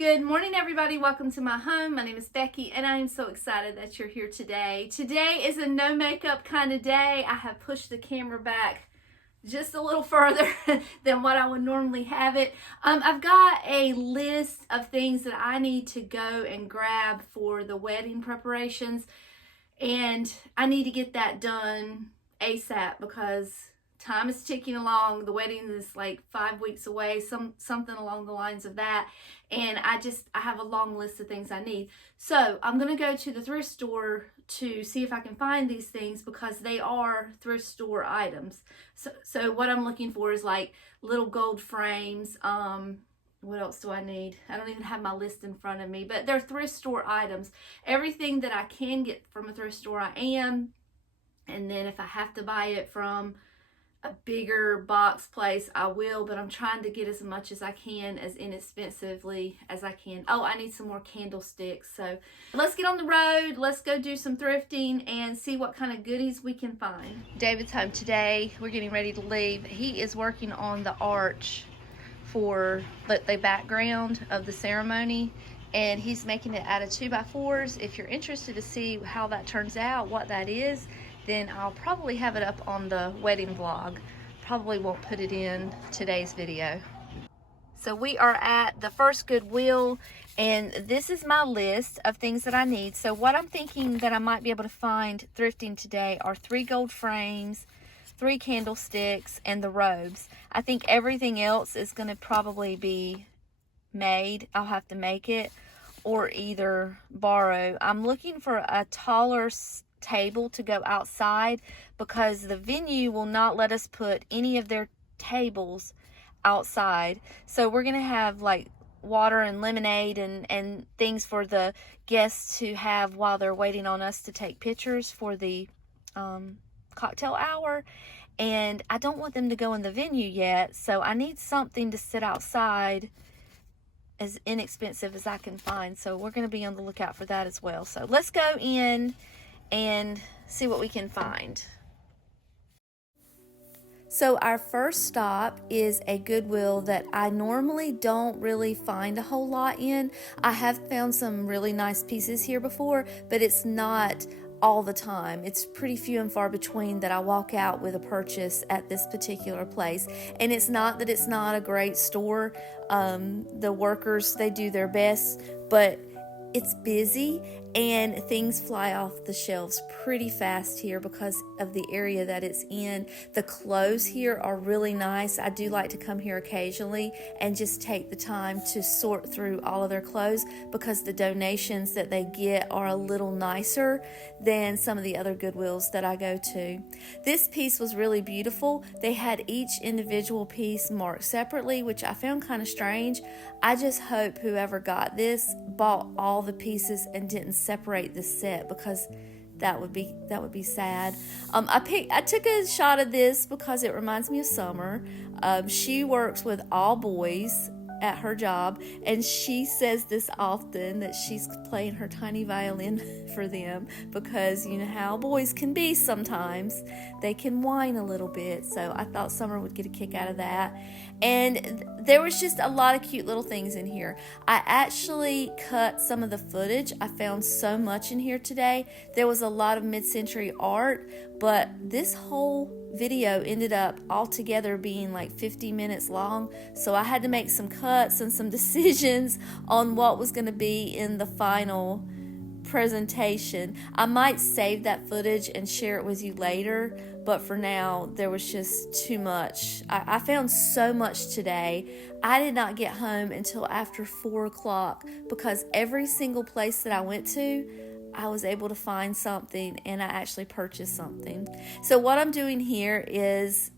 Good morning, everybody. Welcome to my home. My name is Becky, and I am so excited that you're here today. Today is a no makeup kind of day. I have pushed the camera back just a little further than what I would normally have it. I've got a list of things that I need to go and grab for the wedding preparations, and I need to get that done ASAP because time is ticking along. The wedding is like 5 weeks away, something along the lines of that. And I have a long list of things I need. So I'm going to go to the thrift store to see if I can find these things because they are thrift store items. So what I'm looking for is like little gold frames. What else do I need? I don't even have my list in front of me, but they're thrift store items. Everything that I can get from a thrift store, I am. And then if I have to buy it from a bigger box place, I will, but I'm trying to get as much as I can, as inexpensively as I can. Oh, I need some more candlesticks. So let's get on the road. Let's go do some thrifting and see what kind of goodies we can find. David's home today. We're getting ready to leave. He is working on the arch for the background of the ceremony, and he's making it out of 2x4s. If you're interested to see how that turns out, what that is, then I'll probably have it up on the wedding vlog. Probably won't put it in today's video. So we are at the first Goodwill, and this is my list of things that I need. So what I'm thinking that I might be able to find thrifting today are 3 gold frames, 3 candlesticks, and the robes. I think everything else is going to probably be made. I'll have to make it or either borrow. I'm looking for a taller table to go outside because the venue will not let us put any of their tables outside. So we're gonna have like water and lemonade and things for the guests to have while they're waiting on us to take pictures for the cocktail hour. And I don't want them to go in the venue yet, so I need something to sit outside as inexpensive as I can find. So we're going to be on the lookout for that as well. So let's go in and see what we can find. So our first stop is a Goodwill that I normally don't really find a whole lot in. I have found some really nice pieces here before, but it's not all the time. It's pretty few and far between that I walk out with a purchase at this particular place. And it's not that it's not a great store. The workers, they do their best, but it's busy and things fly off the shelves pretty fast here because of the area that it's in. The clothes here are really nice. I do like to come here occasionally and just take the time to sort through all of their clothes because the donations that they get are a little nicer than some of the other Goodwills that I go to. This piece was really beautiful. They had each individual piece marked separately, which I found kind of strange. I just hope whoever got this bought all the pieces and didn't separate the set because that would be sad. I took a shot of this because it reminds me of Summer. She works with all boys at her job, and she says this often that she's playing her tiny violin for them because you know how boys can be sometimes. They can whine a little bit, so I thought Summer would get a kick out of that. And there was just a lot of cute little things in here. I actually cut some of the footage. I found so much in here today. There was a lot of mid-century art, but this whole video ended up altogether being like 50 minutes long, so I had to make some cuts and some decisions on what was going to be in the final presentation. I might save that footage and share it with you later, but for now there was just too much. I found so much today. I did not get home until after 4 o'clock because every single place that I went to, I was able to find something and I actually purchased something. So what I'm doing here is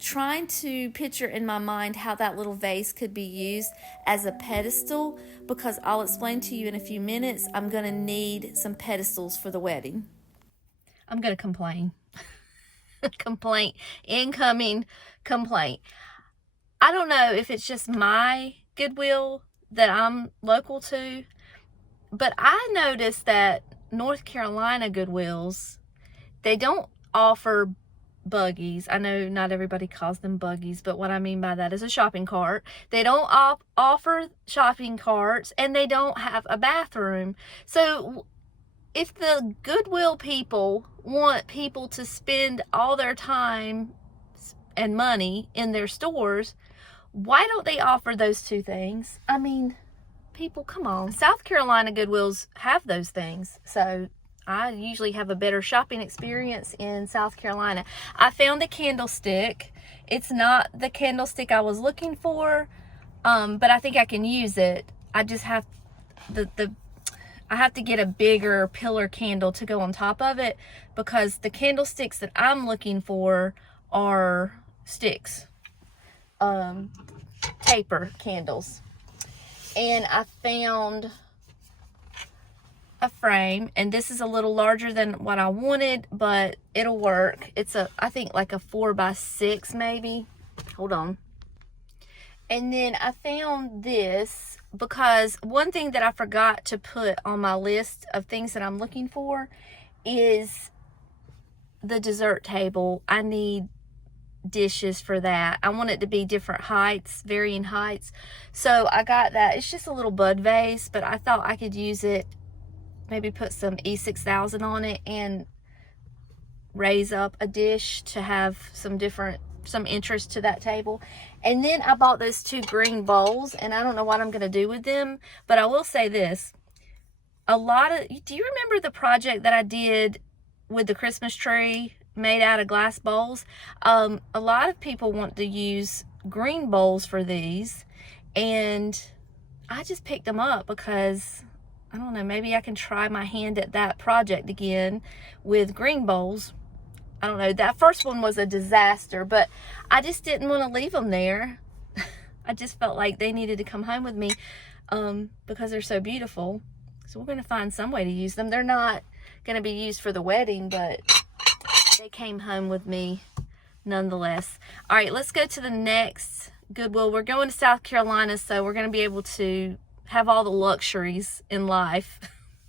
trying to picture in my mind how that little vase could be used as a pedestal because I'll explain to you in a few minutes. I'm going to need some pedestals for the wedding. I'm going to complain. Complaint. Incoming complaint. I don't know if it's just my Goodwill that I'm local to, but I noticed that North Carolina Goodwills, they don't offer buggies. I know not everybody calls them buggies, but what I mean by that is a shopping cart. They don't offer shopping carts, and they don't have a bathroom. So if the Goodwill people want people to spend all their time and money in their stores, why don't they offer those two things? I mean, people, come on. South Carolina Goodwills have those things. So I usually have a better shopping experience in South Carolina. I found a candlestick. It's not the candlestick I was looking for, but I think I can use it. I just have I have to get a bigger pillar candle to go on top of it, because the candlesticks that I'm looking for are sticks, taper candles. And I found a frame, and this is a little larger than what I wanted, but it'll work. It's I think like a 4x6 maybe. Hold on. And then I found this, because one thing that I forgot to put on my list of things that I'm looking for is the dessert table. I need dishes for that. I want it to be different heights, varying heights. So I got that. It's just a little bud vase, but I thought I could use it, maybe put some E6000 on it and raise up a dish to have some interest to that table. And then I bought those 2 green bowls, and I don't know what I'm going to do with them, but I will say this. Do you remember the project that I did with the Christmas tree made out of glass bowls? A lot of people want to use green bowls for these, and I just picked them up because, I don't know, maybe I can try my hand at that project again with green bowls. I don't know, that first one was a disaster, but I just didn't want to leave them there. I just felt like they needed to come home with me, because they're so beautiful. So we're going to find some way to use them. They're not going to be used for the wedding, but they came home with me nonetheless. All right, let's go to the next Goodwill. We're going to South Carolina, so we're going to be able to have all the luxuries in life,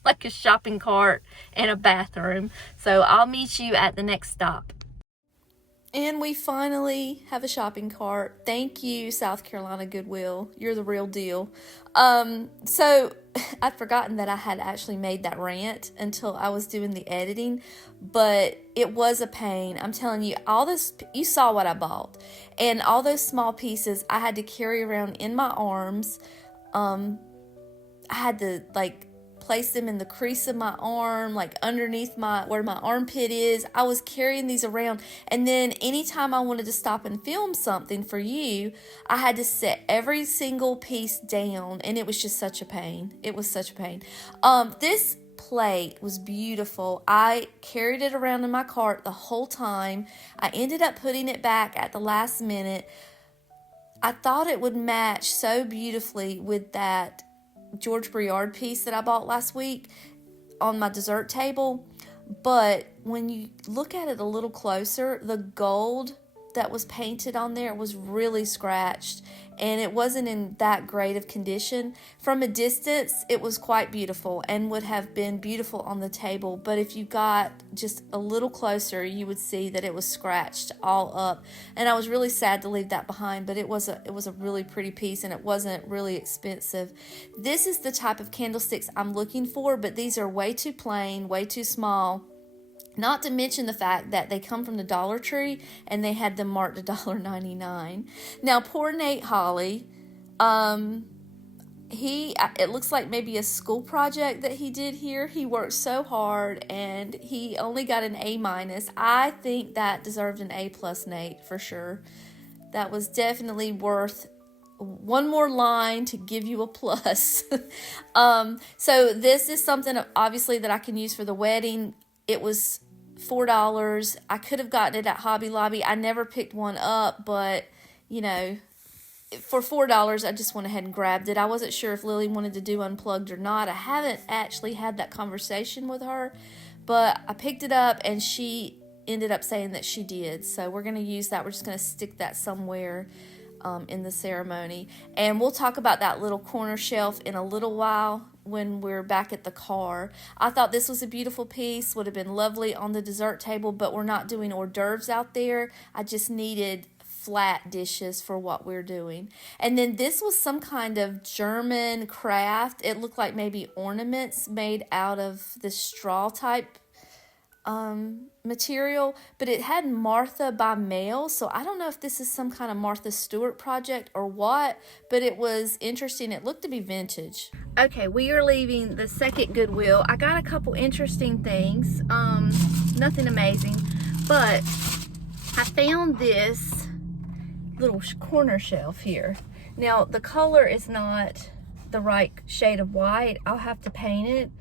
like a shopping cart and a bathroom. So I'll meet you at the next stop. And we finally have a shopping cart. Thank you, South Carolina Goodwill. You're the real deal. So I'd forgotten that I had actually made that rant until I was doing the editing, but it was a pain. I'm telling you, all this, you saw what I bought, and all those small pieces I had to carry around in my arms. I had to place them in the crease of my arm, like underneath where my armpit is. I was carrying these around, and then anytime I wanted to stop and film something for you, I had to set every single piece down, and it was just such a pain. It was such a pain. This plate was beautiful. I carried it around in my cart the whole time. I ended up putting it back at the last minute. I thought it would match so beautifully with that George Briard piece that I bought last week on my dessert table, but when you look at it a little closer, the gold that was painted on there was really scratched, and it wasn't in that great of condition. From a distance, it was quite beautiful and would have been beautiful on the table, but if you got just a little closer, you would see that it was scratched all up, and I was really sad to leave that behind, but it was a really pretty piece, and it wasn't really expensive. This is the type of candlesticks I'm looking for, but these are way too plain, way too small. Not to mention the fact that they come from the Dollar Tree, and they had them marked $1.99. Now, poor Nate Holly, it looks like maybe a school project that he did here. He worked so hard, and he only got an A-. I think that deserved an A+, Nate, for sure. That was definitely worth one more line to give you a plus. So this is something, obviously, that I can use for the wedding. It was $4. I could have gotten it at Hobby Lobby. I never picked one up, but, for $4, I just went ahead and grabbed it. I wasn't sure if Lily wanted to do unplugged or not. I haven't actually had that conversation with her, but I picked it up, and she ended up saying that she did. So we're going to use that. We're just going to stick that somewhere in the ceremony. And we'll talk about that little corner shelf in a little while. when we're back at the car. I thought this was a beautiful piece, would have been lovely on the dessert table, but we're not doing hors d'oeuvres out there. I just needed flat dishes for what we're doing. And then this was some kind of German craft. It looked like maybe ornaments made out of this straw type material, but it had Martha by mail, so I don't know if this is some kind of Martha Stewart project or what, but it was interesting. It looked to be vintage. Okay, we are leaving the second Goodwill. I got a couple interesting things, nothing amazing, but I found this little corner shelf here. Now the color is not the right shade of white. I'll have to paint it,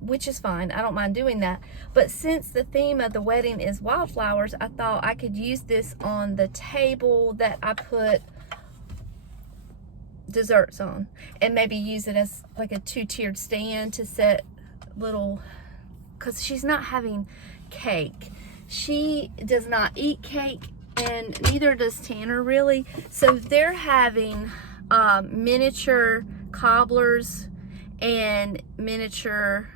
which is fine. I don't mind doing that. But since the theme of the wedding is wildflowers, I thought I could use this on the table that I put desserts on, and maybe use it as like a two-tiered stand to set little, because she's not having cake. She does not eat cake, and neither does Tanner really. So they're having miniature cobblers and miniature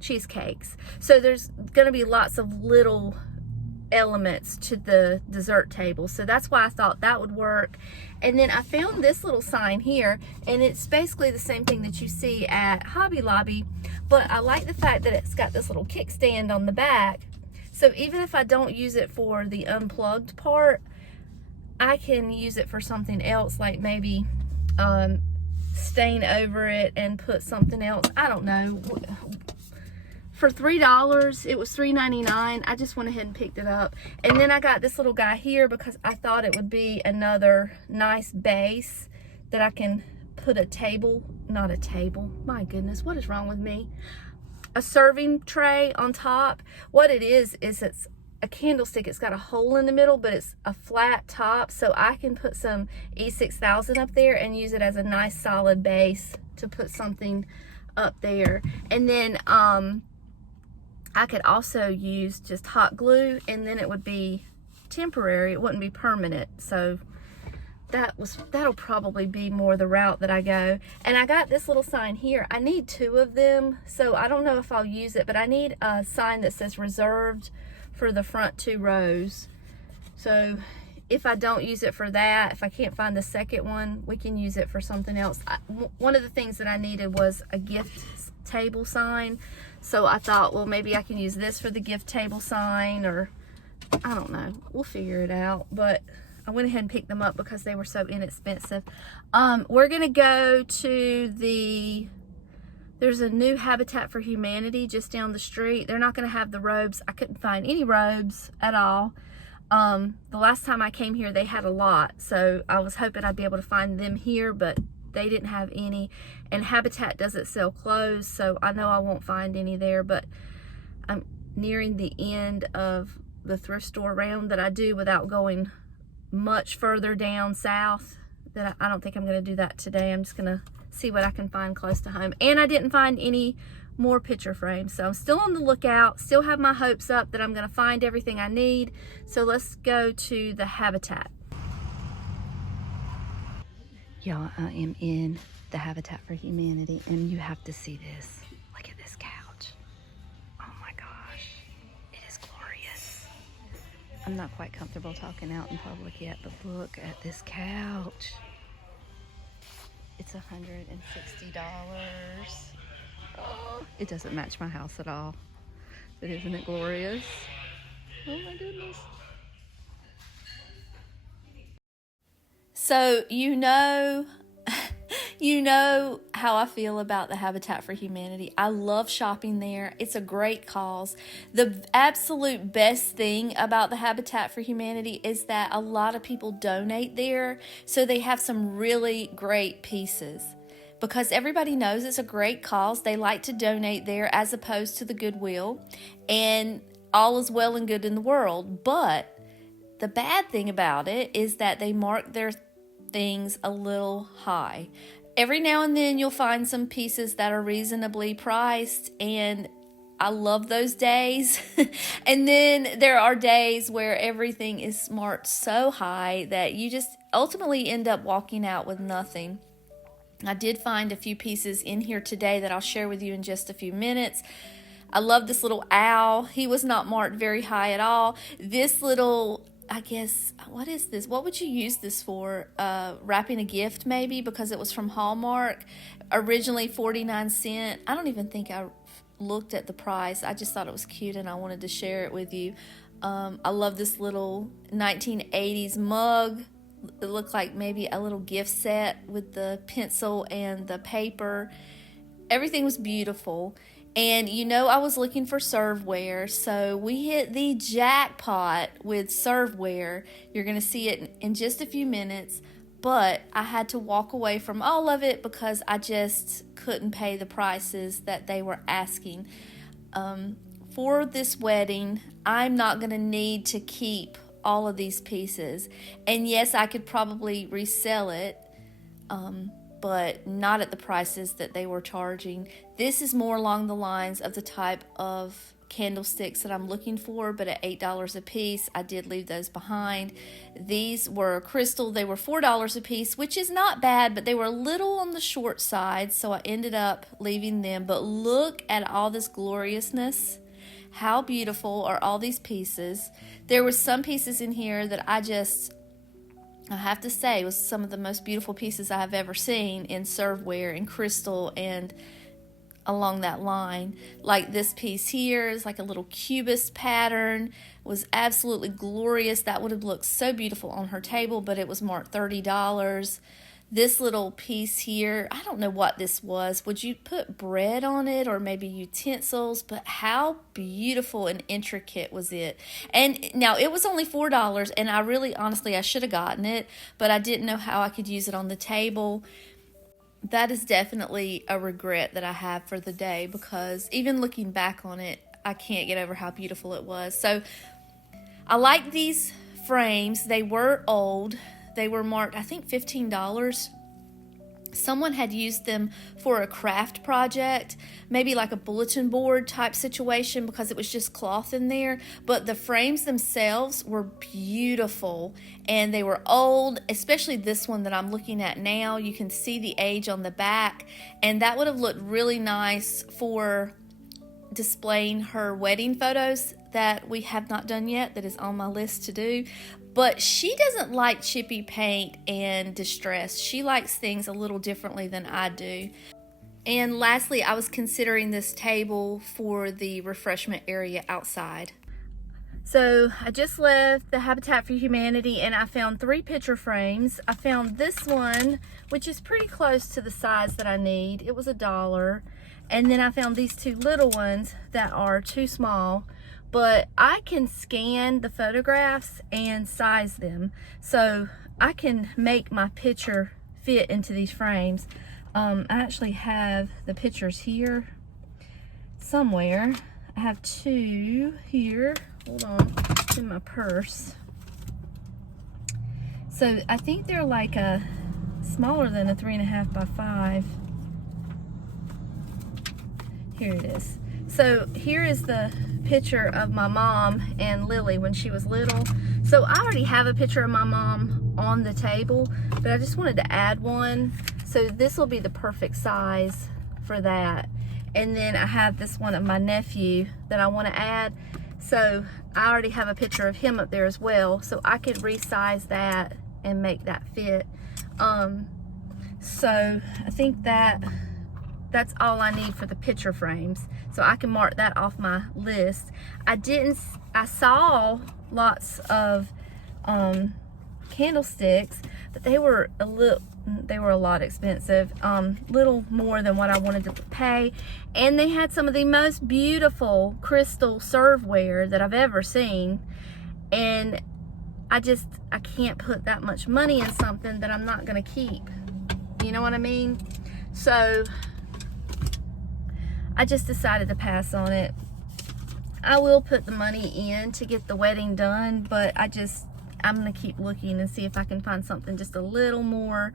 cheesecakes. So there's going to be lots of little elements to the dessert table. So that's why I thought that would work. And then I found this little sign here, and it's basically the same thing that you see at Hobby Lobby, but I like the fact that it's got this little kickstand on the back. So even if I don't use it for the unplugged part, I can use it for something else, like maybe stain over it and put something else. I don't know. For $3, it was $3.99. I just went ahead and picked it up. And then I got this little guy here because I thought it would be another nice base that I can put a table, not a table, my goodness, what is wrong with me? A serving tray on top. What it is it's a candlestick. It's got a hole in the middle, but it's a flat top, so I can put some E6000 up there and use it as a nice solid base to put something up there. And then I could also use just hot glue, and then it would be temporary. It wouldn't be permanent. So that'll probably be more the route that I go. And I got this little sign here. I need 2 of them, so I don't know if I'll use it, but I need a sign that says reserved for the front 2 rows. So if I don't use it for that, if I can't find the second one, we can use it for something else. One of the things that I needed was a gift table sign, so I thought, well, maybe I can use this for the gift table sign, or I don't know, we'll figure it out. But I went ahead and picked them up because they were so inexpensive. We're gonna go to there's a new Habitat for Humanity just down the street. They're not gonna have the robes. I couldn't find any robes at all. The last time I came here, they had a lot, so I was hoping I'd be able to find them here, but they didn't have any. And Habitat doesn't sell clothes, so I know I won't find any there. But I'm nearing the end of the thrift store round that I do without going much further down south. That I don't think I'm going to do that today. I'm just going to see what I can find close to home. And I didn't find any more picture frames, so I'm still on the lookout. Still have my hopes up that I'm going to find everything I need. So let's go to the Habitat. Y'all, I am in the Habitat for Humanity, and you have to see this. Look at this couch. Oh my gosh, it is glorious. I'm not quite comfortable talking out in public yet, but look at this couch. It's $160. Oh, it doesn't match my house at all. But isn't it glorious? Oh my goodness. So you know how I feel about the Habitat for Humanity. I love shopping there. It's a great cause. The absolute best thing about the Habitat for Humanity is that a lot of people donate there, so they have some really great pieces. Because everybody knows it's a great cause, they like to donate there as opposed to the Goodwill, and all is well and good in the world. But the bad thing about it is that they mark their things a little high. Every now and then you'll find some pieces that are reasonably priced, and I love those days. And then there are days where everything is marked so high that you just ultimately end up walking out with nothing. I did find a few pieces in here today that I'll share with you in just a few minutes. I love this little owl. He was not marked very high at all. This little, I guess, what is this? What would you use this for? Wrapping a gift maybe, because it was from Hallmark. Originally 49¢. I don't even think I looked at the price. I just thought it was cute and I wanted to share it with you. I love this little 1980s mug. It looked like maybe a little gift set with the pencil and the paper. Everything was beautiful. And you know, I was looking for serveware, so we hit the jackpot with serveware. You're going to see it in just a few minutes, but I had to walk away from all of it because I just couldn't pay the prices that they were asking. For this wedding, I'm not going to need to keep all of these pieces. And yes, I could probably resell it, but not at the prices that they were charging. This is more along the lines of the type of candlesticks that I'm looking for, but at $8 a piece. I did leave those behind. These were crystal. They were $4 a piece, which is not bad, but they were a little on the short side, so I ended up leaving them. But look at all this gloriousness. How beautiful are all these pieces. There were some pieces in here that I have to say was some of the most beautiful pieces I have ever seen in serveware and crystal and along that line. Like this piece here is like a little cubist pattern. It was absolutely glorious. That would have looked so beautiful on her table, but it was marked $30. This little piece here, I don't know what this was. Would you put bread on it or maybe utensils? But how beautiful and intricate was it? And now it was only $4, and I really, honestly, I should have gotten it, but I didn't know how I could use it on the table. That is definitely a regret that I have for the day, because even looking back on it, I can't get over how beautiful it was. So I like these frames. They were old. They were marked, I think, $15. Someone had used them for a craft project, maybe like a bulletin board type situation, because it was just cloth in there. But the frames themselves were beautiful, and they were old, especially this one that I'm looking at now. You can see the age on the back, and that would have looked really nice for displaying her wedding photos that we have not done yet, that is on my list to do. But she doesn't like chippy paint and distress. She likes things a little differently than I do. And lastly, I was considering this table for the refreshment area outside. So I just left the Habitat for Humanity and I found 3 picture frames. I found this one, which is pretty close to the size that I need. It was $1. And then I found these 2 little ones that are too small. But I can scan the photographs and size them, so I can make my picture fit into these frames. I actually have the pictures here somewhere. I have 2 here. Hold on, it's in my purse. So I think they're like a smaller than a 3.5 by 5. Here it is. So here is the picture of my mom and Lily when she was little. So I already have a picture of my mom on the table, but I just wanted to add one. So this will be the perfect size for that. And then I have this one of my nephew that I want to add. So I already have a picture of him up there as well. So I could resize that and make that fit. So I think that's all I need for the picture frames. So I can mark that off my list. I saw lots of candlesticks, but they were a lot expensive, little more than what I wanted to pay. And they had some of the most beautiful crystal serveware that I've ever seen. And I can't put that much money in something that I'm not gonna keep. You know what I mean? So I just decided to pass on it. I will put the money in to get the wedding done, but I'm gonna keep looking and see if I can find something just a little more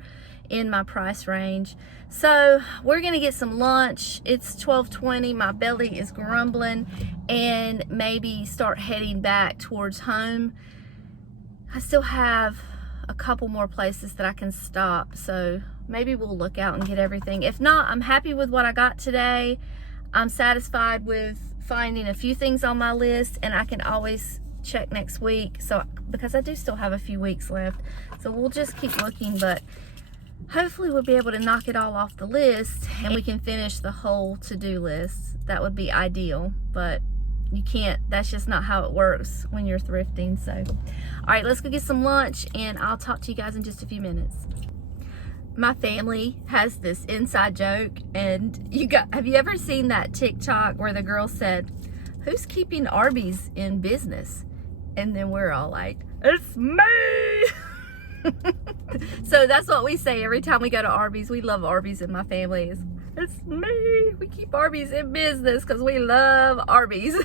in my price range. So we're gonna get some lunch. It's 12:20, my belly is grumbling, and maybe start heading back towards home. I still have a couple more places that I can stop, so maybe we'll look out and get everything. If not, I'm happy with what I got today. I'm satisfied with finding a few things on my list, and I can always check next week. So, because I do still have a few weeks left. So we'll just keep looking, but hopefully we'll be able to knock it all off the list and we can finish the whole to-do list. That would be ideal, but you can't, that's just not how it works when you're thrifting. So, all right, let's go get some lunch and I'll talk to you guys in just a few minutes. My family has this inside joke, and have you ever seen that TikTok where the girl said, "Who's keeping Arby's in business?" And then we're all like, "It's me." So that's what we say every time we go to Arby's. We love Arby's in my family. It's me. We keep Arby's in business because we love Arby's.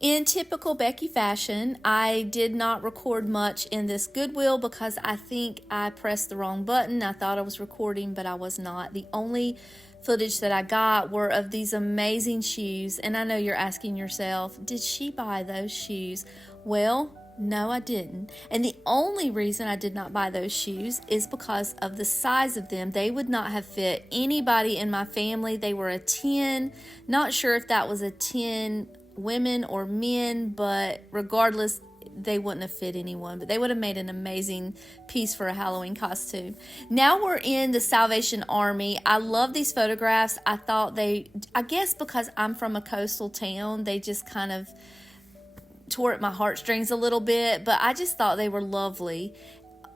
In typical Becky fashion, I did not record much in this Goodwill because I think I pressed the wrong button. I thought I was recording, but I was not. The only footage that I got were of these amazing shoes. And I know you're asking yourself, did she buy those shoes? Well, no, I didn't. And the only reason I did not buy those shoes is because of the size of them. They would not have fit anybody in my family. They were a 10. Not sure if that was a 10 women or men, but regardless, they wouldn't have fit anyone, but they would have made an amazing piece for a Halloween costume. Now we're in the Salvation Army. I love these photographs. I guess because I'm from a coastal town, they just kind of tore at my heartstrings a little bit, but I just thought they were lovely.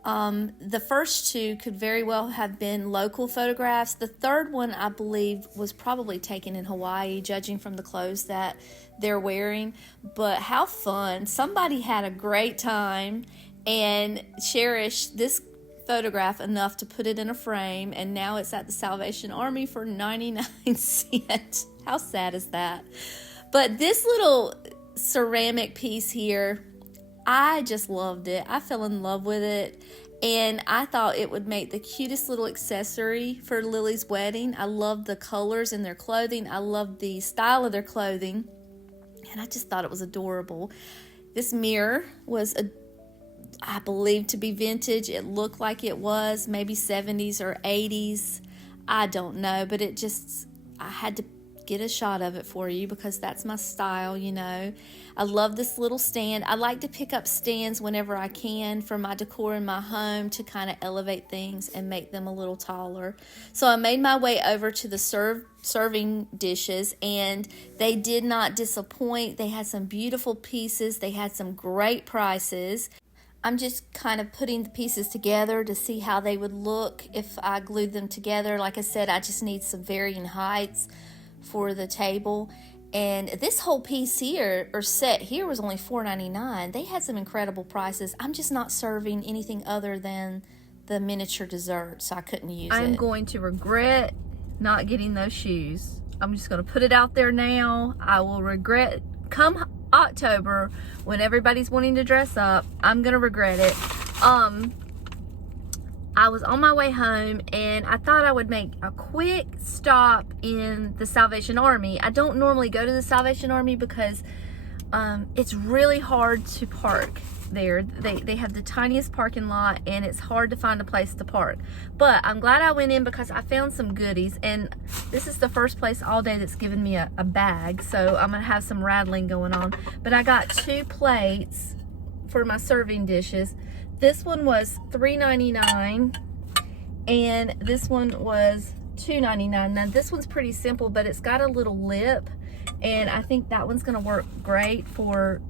The first two could very well have been local photographs. The third one, I believe, was probably taken in Hawaii, judging from the clothes that they're wearing. But how fun. Somebody had a great time and cherished this photograph enough to put it in a frame, and now it's at the Salvation Army for 99 cents. How sad is that? But this little ceramic piece here, I just loved it. I fell in love with it, and I thought it would make the cutest little accessory for Lily's wedding. I love the colors in their clothing. I love the style of their clothing, and I just thought it was adorable. This mirror was, I believe, to be vintage. It looked like it was maybe 70s or 80s. I don't know, but I had to get a shot of it for you because that's my style, you know. I love this little stand. I like to pick up stands whenever I can for my decor in my home to kind of elevate things and make them a little taller. So I made my way over to the serving dishes, and they did not disappoint. They had some beautiful pieces. They had some great prices. I'm just kind of putting the pieces together to see how they would look if I glued them together. Like I said, I just need some varying heights for the table, and this whole piece here, or set here, was only $4.99. They had some incredible prices. I'm just not serving anything other than the miniature dessert, so I couldn't use it. I'm going to regret not getting those shoes. I'm just going to put it out there now. I will regret come October when everybody's wanting to dress up. I'm going to regret it. I was on my way home, and I thought I would make a quick stop in the Salvation Army. I don't normally go to the Salvation Army because it's really hard to park there. They have the tiniest parking lot, and it's hard to find a place to park. But I'm glad I went in because I found some goodies, and this is the first place all day that's given me a bag, so I'm going to have some rattling going on. But I got 2 plates for my serving dishes. This one was $3.99, and this one was $2.99. Now this one's pretty simple, but it's got a little lip, and I think that one's gonna work great for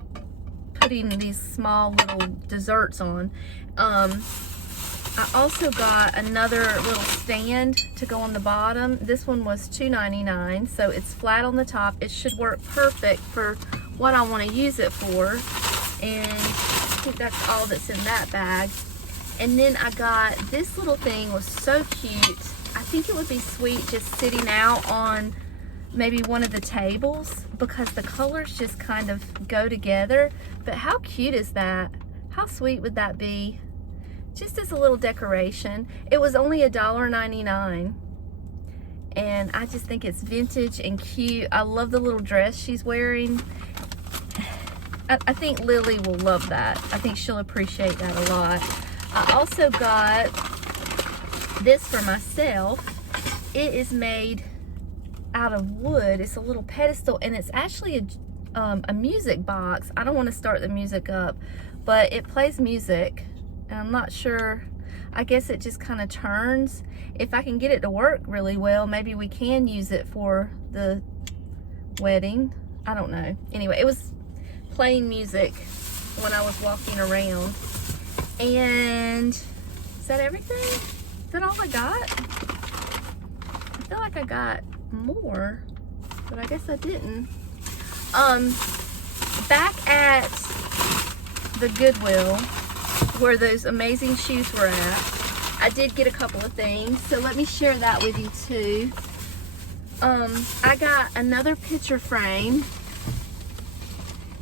putting these small little desserts on. I also got another little stand to go on the bottom. This one was $2.99, so it's flat on the top. It should work perfect for what I want to use it for, and I think that's all that's in that bag. And then I got this little thing, was so cute. I think it would be sweet just sitting out on maybe one of the tables because the colors just kind of go together. But how cute is that? How sweet would that be? Just as a little decoration. It was only $1.99. And I just think it's vintage and cute. I love the little dress she's wearing. I think Lily will love that. I think she'll appreciate that a lot. I also got this for myself. It is made out of wood. It's a little pedestal, and it's actually a music box. I don't want to start the music up, but it plays music, and I'm not sure. I guess it just kind of turns. If I can get it to work really well, maybe we can use it for the wedding. I don't know. Anyway, it was playing music when I was walking around. And is that everything? Is that all I got? I feel like I got more, but I guess I didn't. Back at the Goodwill where those amazing shoes were at, I did get a couple of things, so let me share that with you too. I got another picture frame,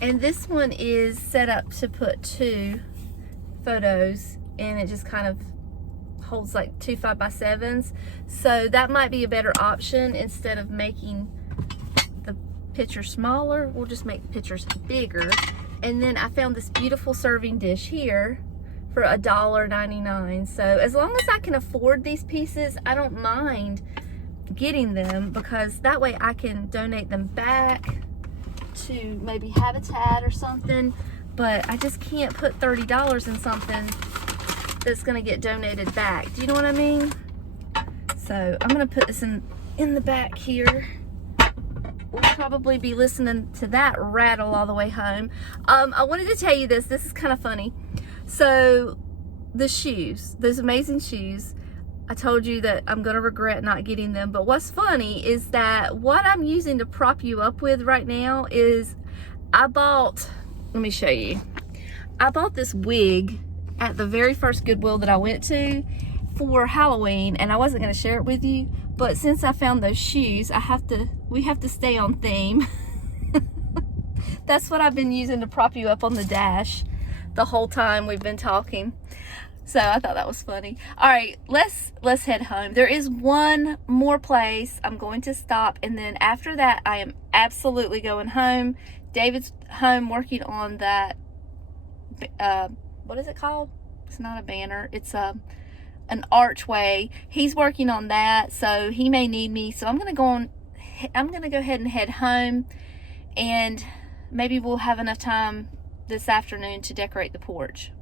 and this one is set up to put 2 photos, and it just kind of holds like 2 5x7s, so that might be a better option. Instead of making the picture smaller, we'll just make the pictures bigger. And then I found this beautiful serving dish here for $1.99. So as long as I can afford these pieces, I don't mind getting them, because that way I can donate them back to maybe Habitat or something. But I just can't put $30 in something that's gonna get donated back. Do you know what I mean? So I'm gonna put this in the back here. We'll probably be listening to that rattle all the way home. I wanted to tell you this. This is kind of funny. So the shoes, those amazing shoes, I told you that I'm gonna regret not getting them. But what's funny is that what I'm using to prop you up with right now is I bought, let me show you. I bought this wig at the very first Goodwill that I went to for Halloween, and I wasn't going to share it with you, but since I found those shoes, we have to stay on theme. That's what I've been using to prop you up on the dash the whole time we've been talking. So I thought that was funny. All right, let's head home. There is one more place I'm going to stop, and then after that I am absolutely going home. David's home working on that what is it called? It's not a banner. It's an archway. He's working on that, so he may need me. So I'm gonna go ahead and head home, and maybe we'll have enough time this afternoon to decorate the porch.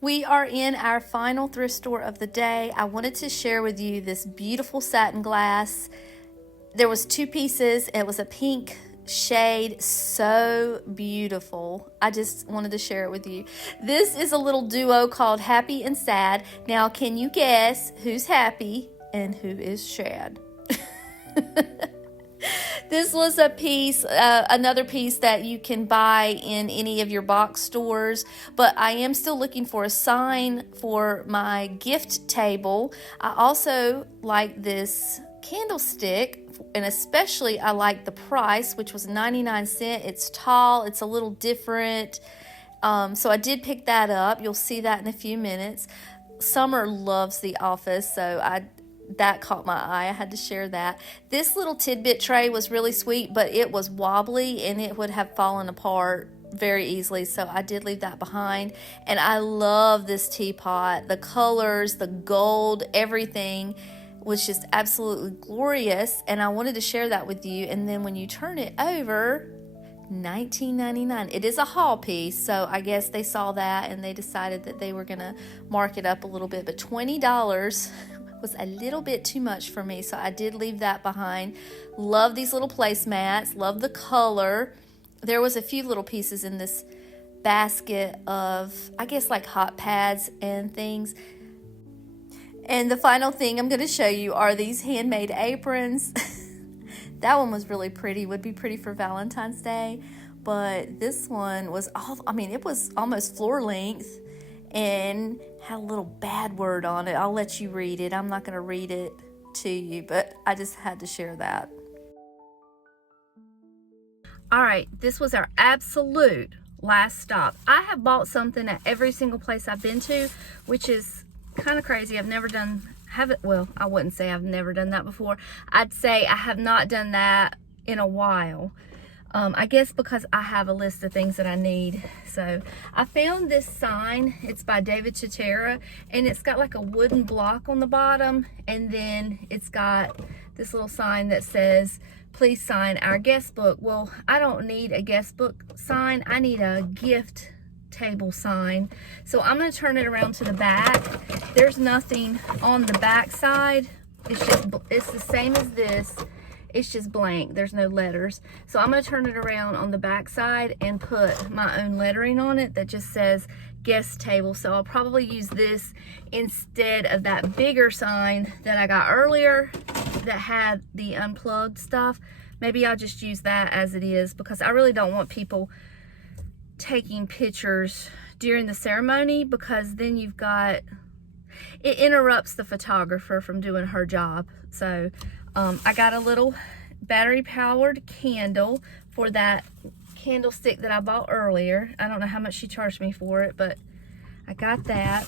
We are in our final thrift store of the day. I wanted to share with you this beautiful satin glass. There was 2 pieces. It was a pink shade, so beautiful. I just wanted to share it with you. This is a little duo called Happy and Sad. Now, can you guess who's happy and who is sad? This was a piece, another piece that you can buy in any of your box stores, but I am still looking for a sign for my gift table. I also like this candlestick, and especially I like the price, which was 99¢. It's tall, it's a little different, so I did pick that up. You'll see that in a few minutes. Summer loves The Office, so that caught my eye. I had to share that. This little tidbit tray was really sweet, but it was wobbly and it would have fallen apart very easily, so I did leave that behind. And I love this teapot. The colors, the gold, everything was just absolutely glorious, and I wanted to share that with you. And then when you turn it over, $19.99. It is a haul piece, so I guess they saw that and they decided that they were gonna mark it up a little bit, but $20 was a little bit too much for me, so I did leave that behind. Love these little placemats, love the color. There was a few little pieces in this basket of, I guess, like hot pads and things. And the final thing I'm going to show you are these handmade aprons. That one was really pretty, would be pretty for Valentine's Day, but this one was it was almost floor length and had a little bad word on it. I'll let you read it. I'm not going to read it to you, but I just had to share that. All right, this was our absolute last stop. I have bought something at every single place I've been to, which is kind of crazy. I've never done, well, I wouldn't say I've never done that before. I'd say I have not done that in a while. I guess because I have a list of things that I need. So I found this sign. It's by David Chitera, and it's got like a wooden block on the bottom, and then it's got this little sign that says, please sign our guest book. Well, I don't need a guest book sign. I need a gift table sign. So I'm going to turn it around to the back. There's nothing on the back side. It's the same as this. It's just blank. There's no letters. So I'm going to turn it around on the back side and put my own lettering on it that just says guest table. So I'll probably use this instead of that bigger sign that I got earlier that had the unplugged stuff. Maybe I'll just use that as it is, because I really don't want people taking pictures during the ceremony, because then it interrupts the photographer from doing her job. So I got a little battery powered candle for that candlestick that I bought earlier. I don't know how much she charged me for it, but I got that.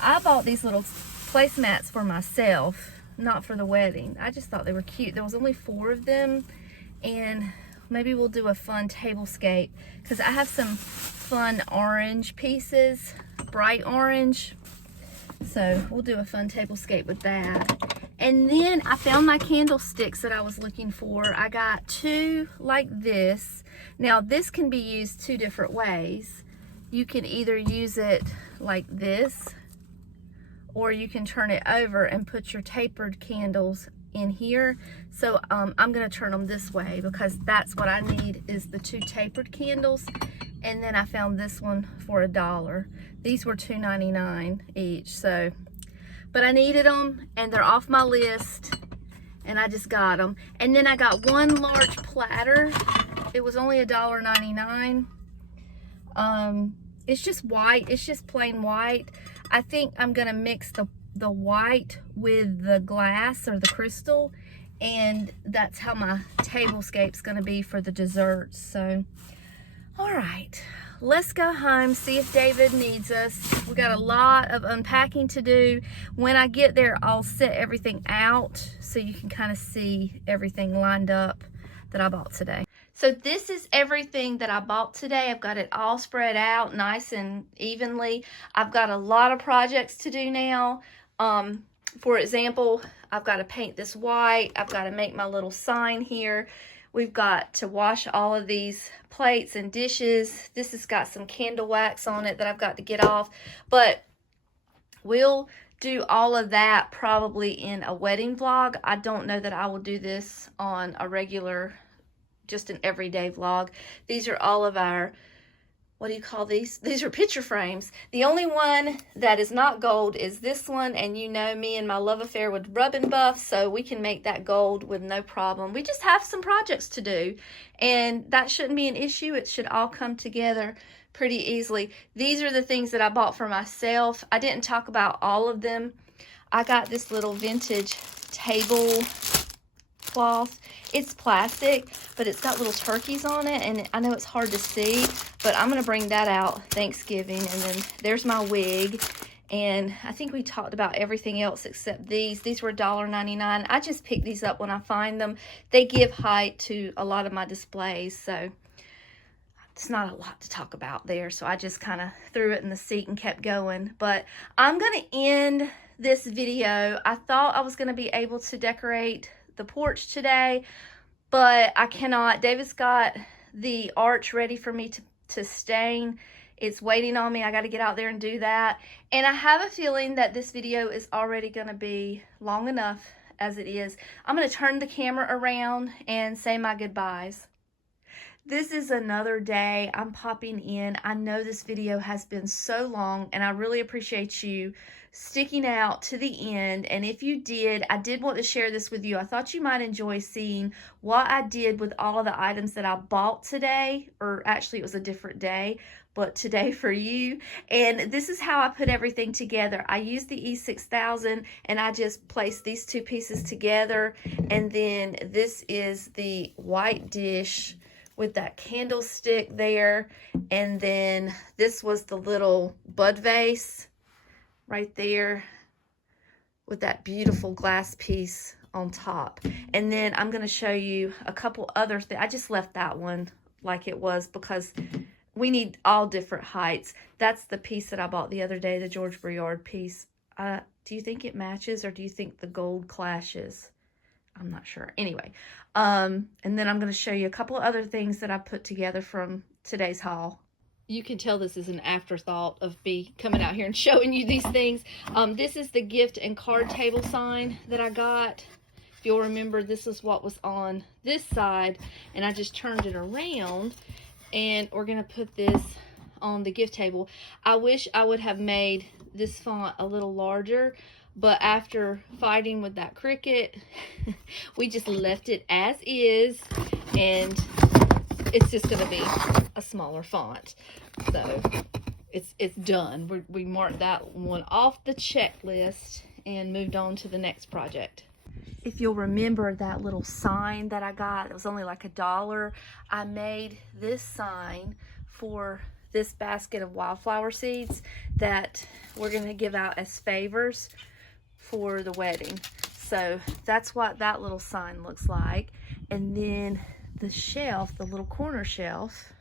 I bought these little placemats for myself, not for the wedding. I just thought they were cute. There was only 4 of them, and maybe we'll do a fun tablescape, because I have some fun orange pieces, bright orange. So we'll do a fun tablescape with that. And then I found my candlesticks that I was looking for. I got 2 like this. Now this can be used 2 different ways. You can either use it like this, or you can turn it over and put your tapered candles in here. So I'm gonna turn them this way, because that's what I need, is the 2 tapered candles. And then I found this one for $1. These were $2.99 each. So, but I needed them, and they're off my list, and I just got them. And then I got 1 large platter. It was only $1.99. It's just white. It's just plain white. I think I'm gonna mix the white with the glass or the crystal, and that's how my tablescape's gonna be for the desserts. So all right, let's go home, see if David needs us. We got a lot of unpacking to do. When I get there, I'll set everything out so you can kind of see everything lined up that I bought today. So this is everything that I bought today. I've got it all spread out nice and evenly. I've got a lot of projects to do now. For example, I've got to paint this white. I've got to make my little sign here. We've got to wash all of these plates and dishes. This has got some candle wax on it that I've got to get off. But we'll do all of that probably in a wedding vlog. I don't know that I will do this on a regular, just an everyday vlog. These are all of our, what do you call these? These are picture frames. The only one that is not gold is this one, and you know me and my love affair with rub and buff, so we can make that gold with no problem. We just have some projects to do, and that shouldn't be an issue. It should all come together pretty easily. These are the things that I bought for myself. I didn't talk about all of them. I got this little vintage table cloth. It's plastic, but it's got little turkeys on it, and I know it's hard to see, but I'm gonna bring that out Thanksgiving. And then there's my wig, and I think we talked about everything else except these. These were $1.99. I just pick these up when I find them. They give height to a lot of my displays, so it's not a lot to talk about there, so I just kind of threw it in the seat and kept going. But I'm gonna end this video. I thought I was gonna be able to decorate the porch today, but I cannot. David's got the arch ready for me to stain. It's waiting on me. I got to get out there and do that. And I have a feeling that this video is already going to be long enough as it is. I'm going to turn the camera around and say my goodbyes. This is another day. I'm popping in. I know this video has been so long, and I really appreciate you sticking out to the end. And if you did, I did want to share this with you. I thought you might enjoy seeing what I did with all of the items that I bought today, or actually it was a different day, but today for you. And this is how I put everything together. I used the E6000, and I just placed these 2 pieces together. And then this is the white dish with that candlestick there, and then this was the little bud vase right there with that beautiful glass piece on top. And then I'm going to show you a couple other things. I just left that one like it was, because we need all different heights. That's the piece that I bought the other day, the George Briard piece. Do you think it matches, or do you think the gold clashes? I'm not sure. Anyway, and then I'm going to show you a couple of other things that I put together from today's haul. You can tell this is an afterthought of me coming out here and showing you these things. This is the gift and card table sign that I got. If you'll remember, this is what was on this side, and I just turned it around, and we're going to put this on the gift table. I wish I would have made this font a little larger, but after fighting with that Cricut, we just left it as is, and it's just going to be a smaller font. So it's done. We marked that one off the checklist and moved on to the next project. If you'll remember that little sign that I got, it was only like $1. I made this sign for this basket of wildflower seeds that we're going to give out as favors for the wedding. So that's what that little sign looks like. And then the shelf, the little corner shelf,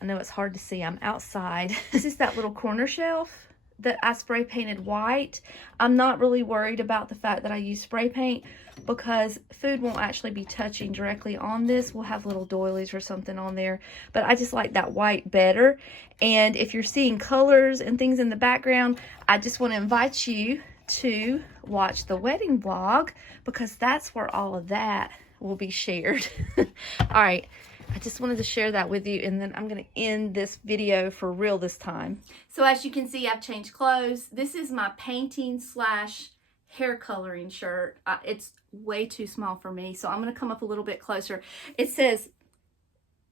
I know it's hard to see, I'm outside. This is that little corner shelf that I spray painted white. I'm not really worried about the fact that I use spray paint, because food won't actually be touching directly on this. We'll have little doilies or something on there, but I just like that white better. And if you're seeing colors and things in the background, I just want to invite you to watch the wedding vlog, because that's where all of that will be shared. All right, I just wanted to share that with you, and then I'm going to end this video for real this time. So as you can see, I've changed clothes. This is my painting slash hair coloring shirt. It's way too small for me, so I'm going to come up a little bit closer. It says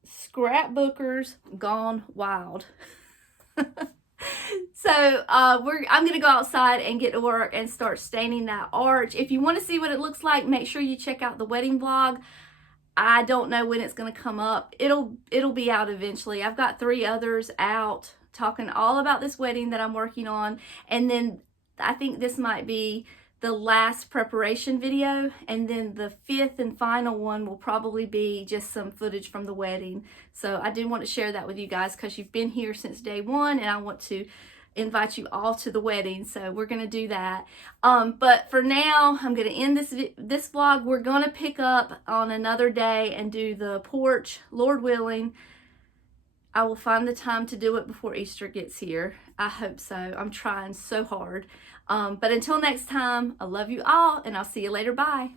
Scrapbookers Gone Wild. So I'm going to go outside and get to work and start staining that arch. If you want to see what it looks like, make sure you check out the wedding vlog. I don't know when it's going to come up. It'll be out eventually. I've got 3 others out talking all about this wedding that I'm working on. And then I think this might be the last preparation video. And then the 5th and final one will probably be just some footage from the wedding. So I do want to share that with you guys, because you've been here since day one, and I want to invite you all to the wedding. So we're going to do that. But for now, I'm going to end this vlog. We're going to pick up on another day and do the porch, Lord willing. I will find the time to do it before Easter gets here. I hope so. I'm trying so hard. But until next time, I love you all, and I'll see you later. Bye.